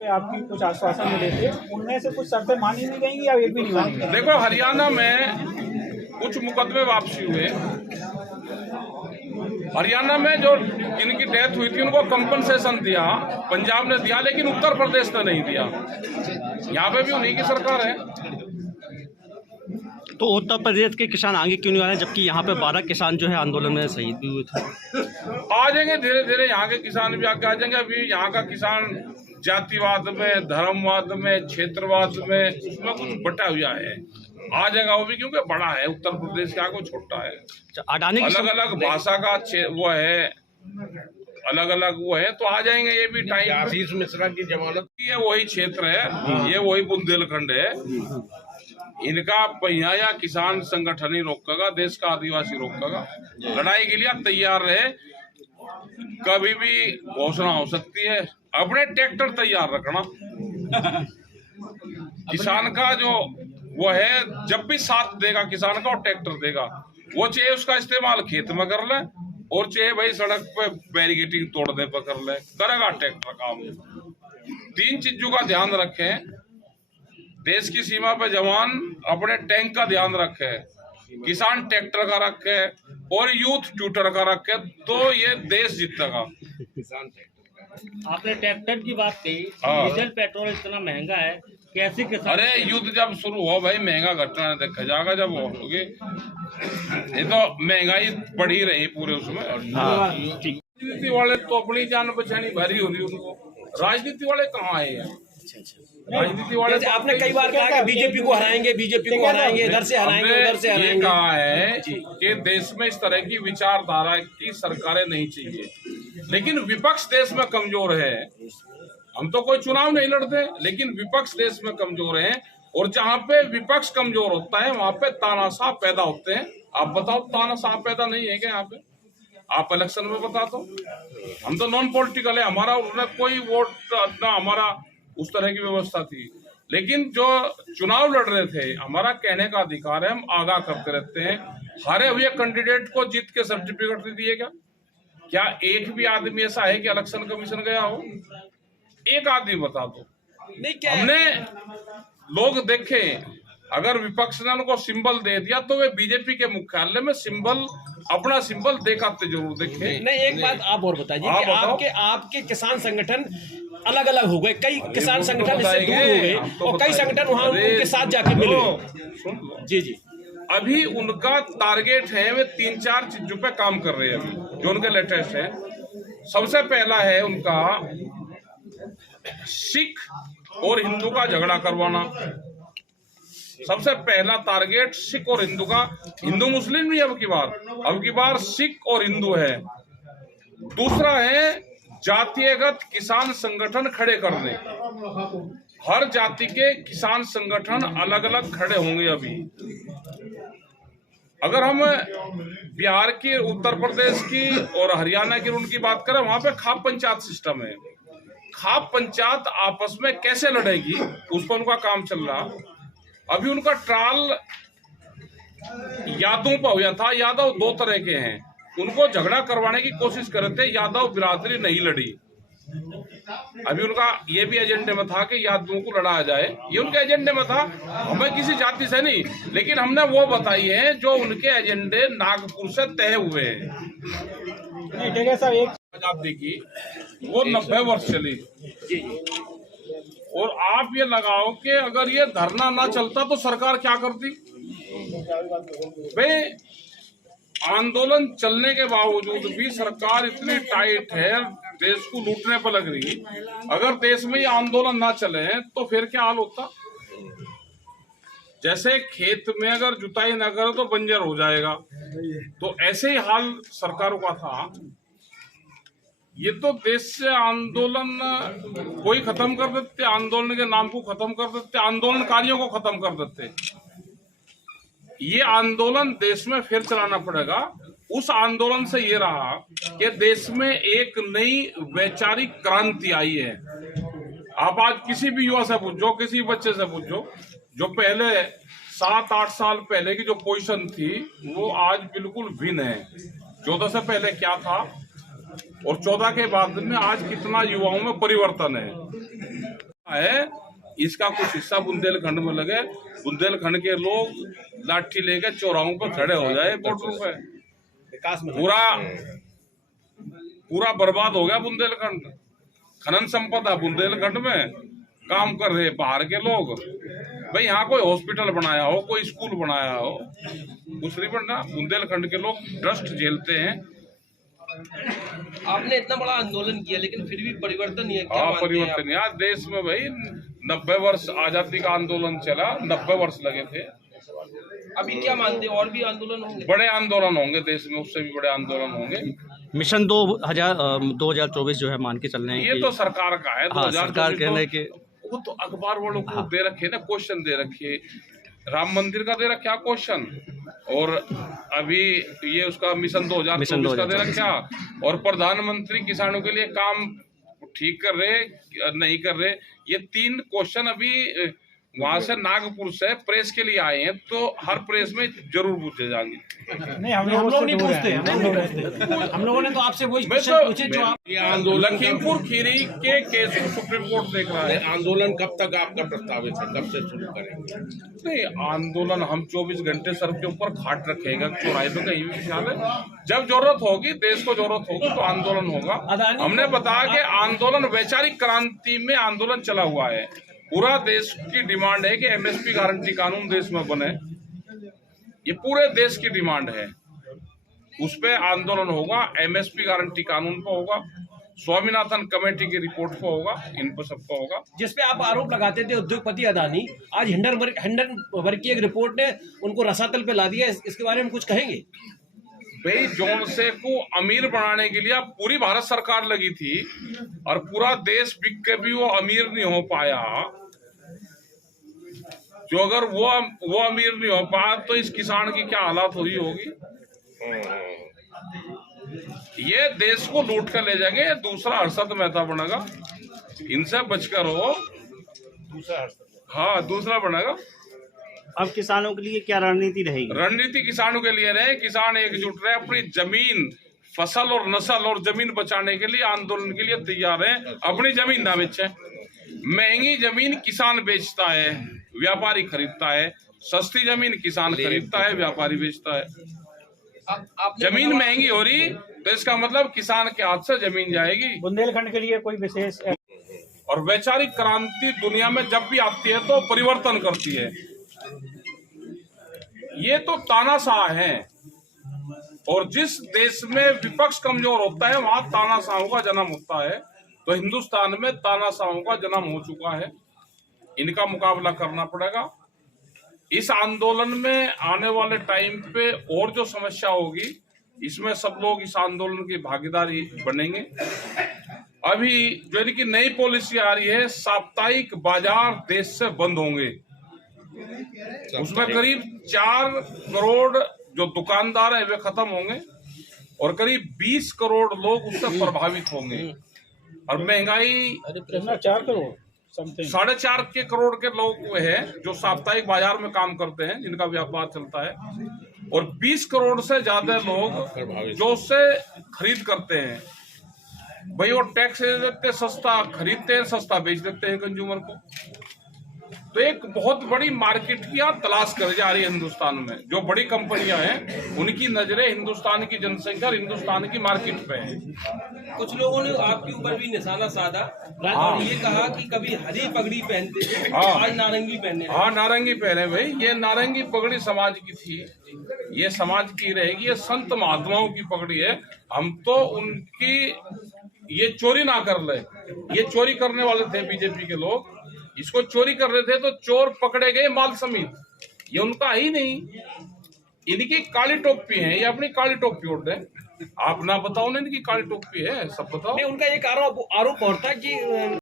आपकी कुछ आश्वासन मिले थे, उनमें से कुछ शर्तें मानी नहीं गई या एक भी नहीं मानी गई? देखो, हरियाणा में कुछ मुकदमे वापसी हुए। हरियाणा में जो इनकी डेथ हुई थी उनको कंपनसेशन दिया, पंजाब ने दिया, लेकिन उत्तर प्रदेश ने नहीं दिया। यहाँ पे भी उन्हीं की सरकार है। तो उत्तर प्रदेश के किसान आगे क्यों नहीं आ रहे, जबकि यहाँ पे 12 किसान जो है आंदोलन में शहीद भी हुए थे? आ जाएंगे धीरे धीरे, यहाँ के किसान भी आगे आ जाएंगे। अभी यहाँ का किसान जातिवाद में, धर्मवाद में, क्षेत्रवाद में उसमें कुछ बटा हुआ है। आ जाएगा वो भी, क्योंकि बड़ा है उत्तर प्रदेश, क्या कोई छोटा है। अडानी अलग अलग भाषा का वो है, अलग अलग वो है, तो आ जाएंगे ये भी। टाइम आशीष मिश्रा की जमानत, ये वही क्षेत्र है, ये वही बुंदेलखंड है। इनका पहिया या किसान संगठन ही रोकेगा, देश का आदिवासी रोकेगा। लड़ाई के लिए तैयार रहे, कभी भी घोषणा हो सकती है। अपने ट्रैक्टर तैयार रखना। किसान का जो वो है, जब भी साथ देगा किसान का और ट्रैक्टर देगा, वो चाहे उसका इस्तेमाल खेत में कर ले और चाहे भाई सड़क पे बैरिकेडिंग तोड़ने पर कर ले, करेगा ट्रैक्टर काम। 3 चीजों का ध्यान रखें। देश की सीमा पे जवान अपने टैंक का ध्यान रखे, किसान ट्रैक्टर का रखे और यूथ ट्यूटर का रखे, तो ये देश जीतेगा। किसान आपने ट्रैक्टर की बात कही, डीजल पेट्रोल इतना महंगा है, कैसे किसान? अरे युद्ध जब शुरू हो भाई, महंगा घटना देखा जाएगा जब होगी। ये तो महंगाई बढ़ी रही पूरे उसमें। राजनीति वाले तो अपनी जान बचानी भारी हो रही उनको। राजनीति वाले कहाँ आए हैं? राजनीति वाले तो आपने कई बार कहा कि बीजेपी को हराएंगे, बीजेपी को हराएंगे, इधर से हराएंगे, उधर से हराएंगे। ये कहा है कि देश में इस तरह की विचारधारा की सरकारें नहीं चाहिए, लेकिन विपक्ष देश में कमजोर है। हम तो कोई चुनाव नहीं लड़ते, लेकिन विपक्ष देश में कमजोर है, और जहाँ पे विपक्ष कमजोर होता है वहां पे तानाशाह पैदा होते हैं। आप बताओ, तानाशाह पैदा नहीं है क्या यहाँ पे? आप इलेक्शन में बता दो। हम तो नॉन पॉलिटिकल है, हमारा कोई वोट ना, हमारा उस तरह की व्यवस्था थी। लेकिन जो चुनाव लड़ रहे थे, हमारा कहने का अधिकार है, हम आगाह करते रहते हैं। हारे हुए कैंडिडेट को जीत के सर्टिफिकेट दे दिए क्या एक भी आदमी ऐसा है कि इलेक्शन कमीशन गया हो? एक आदमी बता दो। हमने लोग देखे, अगर विपक्ष ने उनको सिंबल दे दिया तो वे बीजेपी के मुख्यालय में सिंबल, अपना सिंबल देखाते जरूर देखे। नहीं, एक बात आप और बताइए कि आपके किसान संगठन अलग अलग हो गए, कई किसान संगठन इससे दूर हो गए और कई संगठन वहां उनके साथ जाके मिले। सुन लो जी। अभी उनका टारगेट है, वे 3-4 चीजों पे काम कर रहे हैं अभी, जो उनके लेटेस्ट है। सबसे पहला है उनका सिख और हिंदू का झगड़ा करवाना। सबसे पहला टारगेट सिख और हिंदू का। हिंदू मुस्लिम नहीं, अब की बार सिख और हिंदू है। दूसरा है जातीयगत किसान संगठन खड़े करने। हर जाति के किसान संगठन अलग अलग खड़े होंगे। अभी अगर हम बिहार की, उत्तर प्रदेश की और हरियाणा की उनकी बात करें, वहां पे खाप पंचायत सिस्टम है। खाप पंचायत आपस में कैसे लड़ेगी, उस पर उनका काम चल रहा। अभी उनका ट्रायल यादवों पर हुआ था। यादव 2 तरह के हैं, उनको झगड़ा करवाने की कोशिश कर रहे थे। यादव बिरादरी नहीं लड़ी। अभी उनका ये भी एजेंडे में था कि यादवों को लड़ाया जाए, ये उनके एजेंडे में था। हमें किसी जाति से नहीं, लेकिन हमने वो बताई है जो उनके एजेंडे नागपुर से तय हुए हैं। आजादी की वो 90 वर्ष चली, और आप ये लगाओ कि अगर ये धरना ना चलता तो सरकार क्या करती? भाई आंदोलन चलने के बावजूद भी सरकार इतनी टाइट है, देश को लूटने पर लग रही। अगर देश में ये आंदोलन ना चले तो फिर क्या हाल होता? जैसे खेत में अगर जुताई ना करो तो बंजर हो जाएगा, तो ऐसे ही हाल सरकारों का था। ये तो देश से आंदोलन कोई खत्म कर देते, आंदोलन के नाम को खत्म कर देते, आंदोलनकारियों को खत्म कर देते। ये आंदोलन देश में फिर चलाना पड़ेगा। उस आंदोलन से ये रहा कि देश में एक नई वैचारिक क्रांति आई है। आप आज किसी भी युवा से पूछो, किसी बच्चे से पूछो, जो पहले 7-8 साल पहले की जो पोजीशन थी वो आज बिल्कुल भिन्न है। 14 से पहले क्या था और 14 के बाद में आज कितना युवाओं में परिवर्तन है। है, इसका कुछ हिस्सा बुंदेलखंड में लगे, बुंदेलखंड के लोग लाठी लेकर चौराहों पर खड़े हो जाए बॉर्डर पे, विकास में पूरा बर्बाद हो गया बुंदेलखंड। खनन संपदा बुंदेलखंड में, काम कर रहे बाहर के लोग। भाई यहाँ कोई हॉस्पिटल बनाया हो, कोई स्कूल बनाया हो, कुछ नहीं बनना। बुंदेलखंड के लोग डस्ट झेलते हैं। आपने इतना बड़ा आंदोलन किया लेकिन फिर भी परिवर्तन नहीं है, क्या हाँ, मानते हैं परिवर्तन यहाँ देश में भाई 90 वर्ष आजादी का आंदोलन चला, 90 वर्ष लगे थे। आप? अभी क्या मानते हैं, और भी आंदोलन होंगे? बड़े आंदोलन होंगे देश में, उससे भी बड़े आंदोलन होंगे। मिशन 2024 जो है मान के चल रहे हैं ये कि तो सरकार का है। हाँ, सरकार कहने के वो तो अखबार वालों को दे रखे ना, क्वेश्चन दे रखे, राम मंदिर का दे रखा क्वेश्चन, और अभी ये उसका मिशन 2024 का दे रखा, और प्रधानमंत्री किसानों के लिए काम ठीक कर रहे नहीं कर रहे। ये 3 क्वेश्चन अभी वहां से नागपुर से प्रेस के लिए आए हैं, तो हर प्रेस में जरूर पूछे जाएंगे। नहीं, हम लोग नहीं पूछते, हम लोगों ने तो आपसे वही मैं क्वेश्चन पूछे जो आप ये आंदोलन लखीमपुर खीरी के केस को सुप्रीम कोर्ट देख रहा है। आंदोलन कब तक आपका प्रस्तावित है, कब से शुरू करेंगे? नहीं, आंदोलन हम 24 घंटे सर के ऊपर खाट रखेगा, चौराहे पे कहीं भी ख्याल है। जब जरूरत होगी, देश को जरूरत होगी तो आंदोलन होगा। हमने बताया कि आंदोलन वैचारिक क्रांति में आंदोलन चला हुआ है। पूरा देश की डिमांड है कि एमएसपी गारंटी कानून देश में बने, ये पूरे देश की डिमांड है। उस पे आंदोलन होगा, एमएसपी गारंटी कानून पर होगा, स्वामीनाथन कमेटी की रिपोर्ट पर होगा, इन पर सबका होगा। जिसपे आप आरोप लगाते थे उद्योगपति अदानी, आज हिंडनबर्ग की एक रिपोर्ट ने उनको रसातल पे ला दिया, इसके बारे में कुछ कहेंगे? भाई जॉनसे को अमीर बनाने के लिए पूरी भारत सरकार लगी थी, और पूरा देश बिक के भी वो अमीर नहीं हो पाया। जो अगर वो अमीर नहीं हो पाया तो इस किसान की क्या हालत हुई होगी। ये देश को लूट कर ले जाएंगे। दूसरा हर्षद मेहता बनेगा, इनसे बचकर हो। हाँ, दूसरा बनेगा। अब किसानों के लिए क्या रणनीति रहेगी? रणनीति किसानों के लिए रहे, किसान एकजुट रहे, अपनी जमीन, फसल और नस्ल और जमीन बचाने के लिए आंदोलन के लिए तैयार है। अपनी जमीन ना बेचे। महंगी जमीन किसान बेचता है, व्यापारी खरीदता है। सस्ती जमीन किसान खरीदता है, व्यापारी बेचता है। जमीन महंगी हो रही तो इसका मतलब किसान के हाथ से जमीन जाएगी। बुंदेलखंड के लिए कोई विशेष और वैचारिक क्रांति दुनिया में जब भी आती है तो परिवर्तन करती है। ये तो तानाशाह है, और जिस देश में विपक्ष कमजोर होता है वहां तानाशाहों का जन्म होता है। तो हिंदुस्तान में तानाशाहों का जन्म हो चुका है, इनका मुकाबला करना पड़ेगा। इस आंदोलन में आने वाले टाइम पे और जो समस्या होगी, इसमें सब लोग इस आंदोलन की भागीदारी बनेंगे। अभी जो इनकी नई पॉलिसी आ रही है, साप्ताहिक बाजार देश से बंद होंगे। उसमें करीब 4 करोड़ जो दुकानदार है वे खत्म होंगे, और करीब 20 करोड़ लोग उससे प्रभावित होंगे। और महंगाई 4 करोड़ समथिंग 4.5 करोड़ के लोग हैं जो साप्ताहिक बाजार में काम करते हैं, जिनका व्यापार चलता है, और 20 करोड़ से ज्यादा लोग जो उससे खरीद करते हैं। भाई वो टैक्स दे देते, सस्ता खरीदते हैं, सस्ता बेच देते हैं कंज्यूमर को। तो एक बहुत बड़ी मार्केट की यहाँ तलाश कर जा रही है हिंदुस्तान में। जो बड़ी कंपनियां हैं उनकी नजरें हिंदुस्तान की जनसंख्या और हिंदुस्तान की मार्केट पे है। कुछ लोगों ने आपके ऊपर भी निशाना साधा और ये कहा कि कभी हरी पगड़ी पहनते थे, आज नारंगी पहनने। हाँ, नारंगी पहने। भाई ये नारंगी पगड़ी समाज की थी, ये समाज की रहेगी। ये संत महात्माओं की पगड़ी है। हम तो उनकी ये चोरी ना कर ले। ये चोरी करने वाले थे बीजेपी के लोग, इसको चोरी कर रहे थे तो चोर पकड़े गए माल समेत। ये उनका ही नहीं, इनकी काली टोपी है, ये अपनी काली टोपी ओढ़ रहे हैं। आप ना बताओ ना इनकी काली टोपी है, सब बताओ। उनका एक आरोप और था कि